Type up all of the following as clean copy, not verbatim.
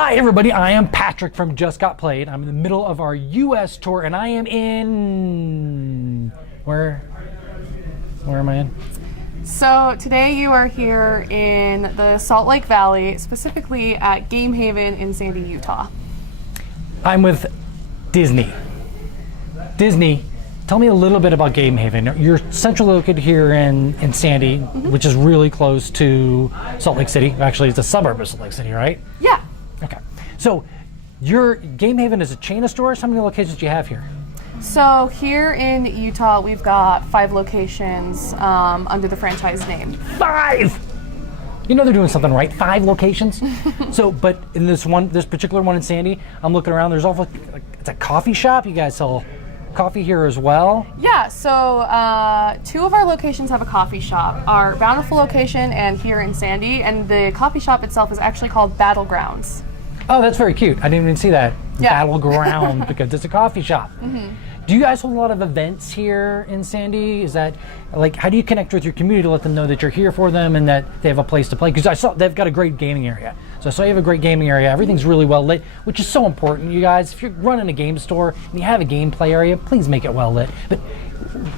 Hi everybody, I am Patrick from Just Got Played. I'm in the middle of our US tour and I am in... Where am I in? So today you are here in the Salt Lake Valley, specifically at Game Haven in Sandy, Utah. I'm with Dizney. Dizney, tell me a little bit about Game Haven. You're centrally located here in Sandy, which is really close to Salt Lake City. Actually, it's a suburb of Salt Lake City, right? Yeah. Okay. So your Game Haven is a chain of stores? How many locations do you have here? So here in Utah, we've got 5 locations under the franchise name. 5! You know they're doing something right. 5 locations. So, but in this particular one in Sandy, I'm looking around. There's also it's a coffee shop. You guys sell coffee here as well? Yeah. So 2 of our locations have a coffee shop. Our Bountiful location and here in Sandy, and the coffee shop itself is actually called Battlegrounds. Oh, that's very cute. I didn't even see that. Yeah. Battleground because it's a coffee shop. Do you guys hold a lot of events here in Sandy? Is that like, how do you connect with your community to let them know that you're here for them and that they have a place to play? Because I saw they've got a great gaming area. So I saw you have a great gaming area. Everything's really well lit, which is so important, you guys. If you're running a game store and you have a gameplay area, please make it well lit. But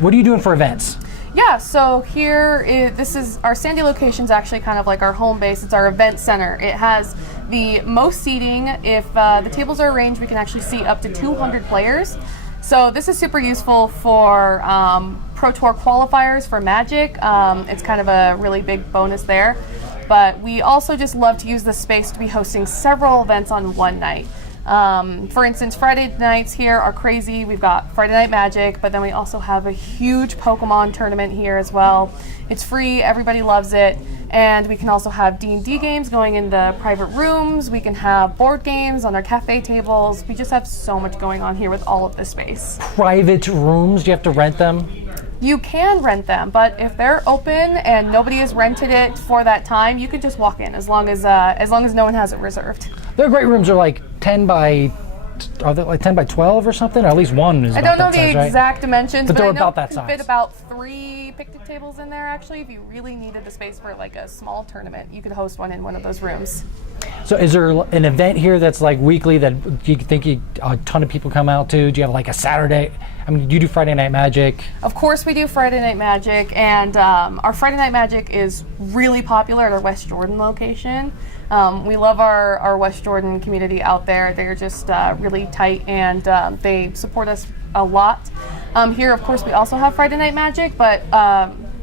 what are you doing for events? Yeah, so this is our Sandy location's actually kind of like our home base. It's our event center. It has the most seating. If the tables are arranged, we can actually seat up to 200 players. So this is super useful for Pro Tour qualifiers for Magic. It's kind of a really big bonus there. But we also just love to use the space to be hosting several events on one night. For instance, Friday nights here are crazy. We've got Friday Night Magic, but then we also have a huge Pokemon tournament here as well. It's free, everybody loves it, and we can also have D&D games going in the private rooms. We can have board games on our cafe tables. We just have so much going on here with all of this space. Private rooms, do you have to rent them? You can rent them, but if they're open and nobody has rented it for that time, you could just walk in as long as no one has it reserved. Their great rooms are like 10 by 12 or something? Or at least one is I about don't know that size, the exact dimensions, But but they're I know about that you can size. fit about 3 picnic tables in there actually. If you really needed the space for like a small tournament, you could host one in one of those rooms. So is there an event here that's like weekly that you think a ton of people come out to? Do you have like a Saturday? I mean, do you do Friday Night Magic? Of course we do Friday Night Magic, and our Friday Night Magic is really popular at our West Jordan location. We love our West Jordan community out there. They're just really tight, and they support us a lot. Here, of course, we also have Friday Night Magic, but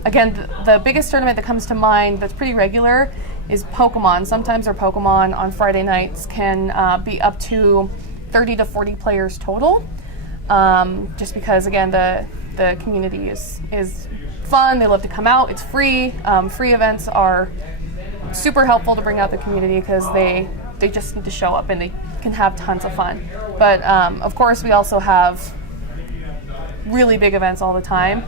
again, the biggest tournament that comes to mind that's pretty regular is Pokemon. Sometimes our Pokemon on Friday nights can be up to 30 to 40 players total. Just because, again, the community is fun. They love to come out. It's free. Free events are super helpful to bring out the community because they just need to show up and they can have tons of fun. But of course, we also have really big events all the time.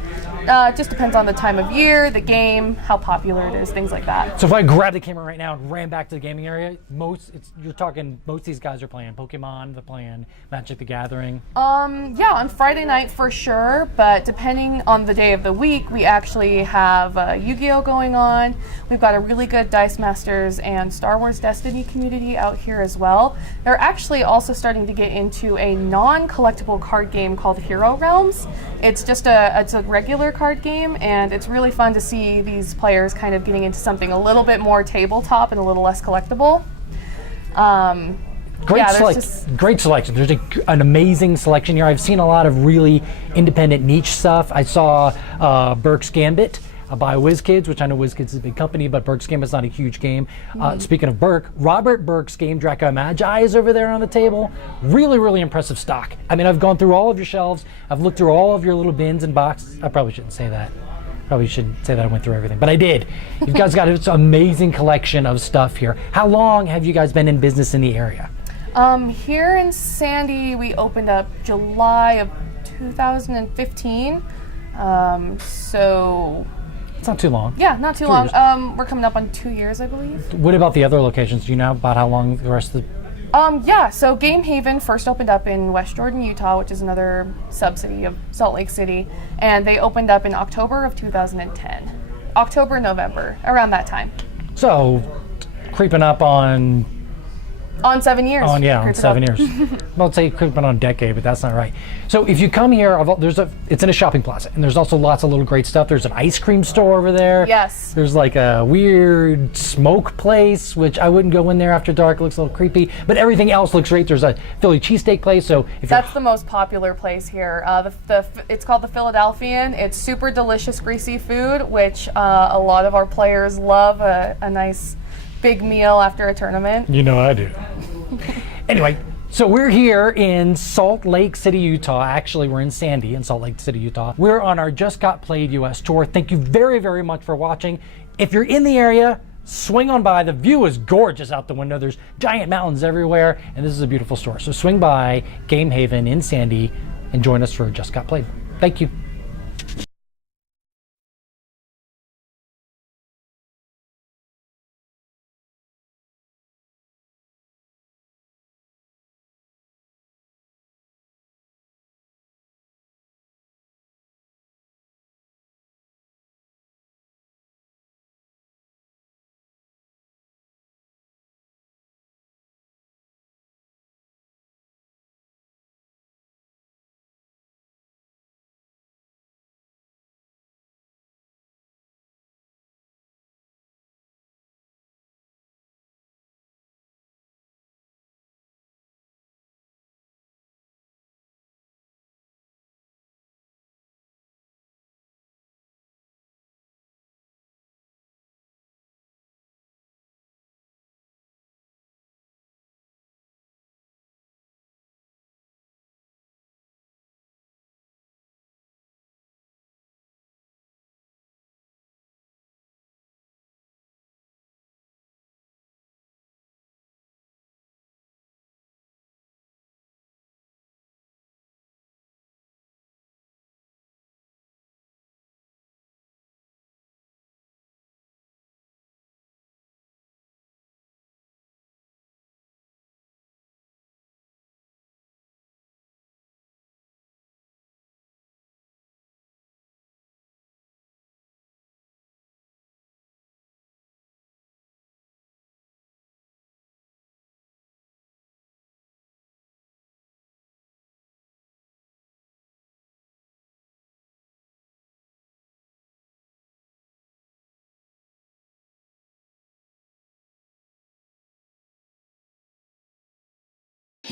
Just depends on the time of year, the game, how popular it is, things like that. So if I grabbed the camera right now and ran back to the gaming area, most of these guys are playing Pokemon, they're playing Magic the Gathering. Yeah, on Friday night for sure, but depending on the day of the week, we actually have Yu-Gi-Oh going on. We've got a really good Dice Masters and Star Wars Destiny community out here as well. They're actually also starting to get into a non-collectible card game called Hero Realms. It's just it's a regular card game, and it's really fun to see these players kind of getting into something a little bit more tabletop and a little less collectible. Great selection. There's an amazing selection here. I've seen a lot of really independent niche stuff. I saw Burke's Gambit by WizKids, which I know WizKids is a big company, but Burke's Gambit's not a huge game. Speaking of Burke, Robert Burke's game, Draco Magi, is over there on the table. Really, really impressive stock. I mean, I've gone through all of your shelves. I've looked through all of your little bins and boxes. I probably shouldn't say that. Probably shouldn't say that I went through everything, but I did. You guys got an amazing collection of stuff here. How long have you guys been in business in the area? Here in Sandy, we opened up July of 2015. So it's not too long. Yeah, not too long. We're coming up on 2 years, I believe. What about the other locations? Do you know about how long the rest of the... Yeah, so Game Haven first opened up in West Jordan, Utah, which is another sub-city of Salt Lake City, and they opened up in October of 2010. October, November, around that time. So, creeping up on On 7 years. On Creep it 7 up. years. Well, I'd say creeping on a decade, but that's not right. So if you come here, it's in a shopping plaza, and there's also lots of little great stuff. There's an ice cream store over there. Yes. There's like a weird smoke place, which I wouldn't go in there after dark. It looks a little creepy, but everything else looks great. There's a Philly cheesesteak place. So if that's the most popular place here. It's called the Philadelphian. It's super delicious, greasy food, which a lot of our players love. A nice big meal after a tournament. You know I do. Anyway, so we're here in Salt Lake City, Utah. Actually, we're in Sandy in Salt Lake City, Utah. We're on our Just Got Played US tour. Thank you very, very much for watching. If you're in the area, swing on by. The view is gorgeous out the window. There's giant mountains everywhere, and this is a beautiful store. So swing by Game Haven in Sandy and join us for Just Got Played. Thank you.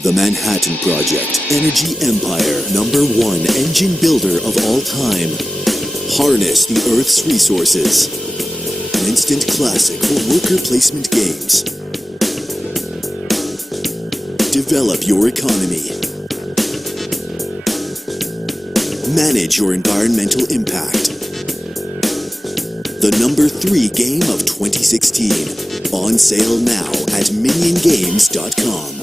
The Manhattan Project, Energy Empire, #1 engine builder of all time. Harness the Earth's resources. An instant classic for worker placement games. Develop your economy. Manage your environmental impact. The #3 game of 2016. On sale now at miniongames.com.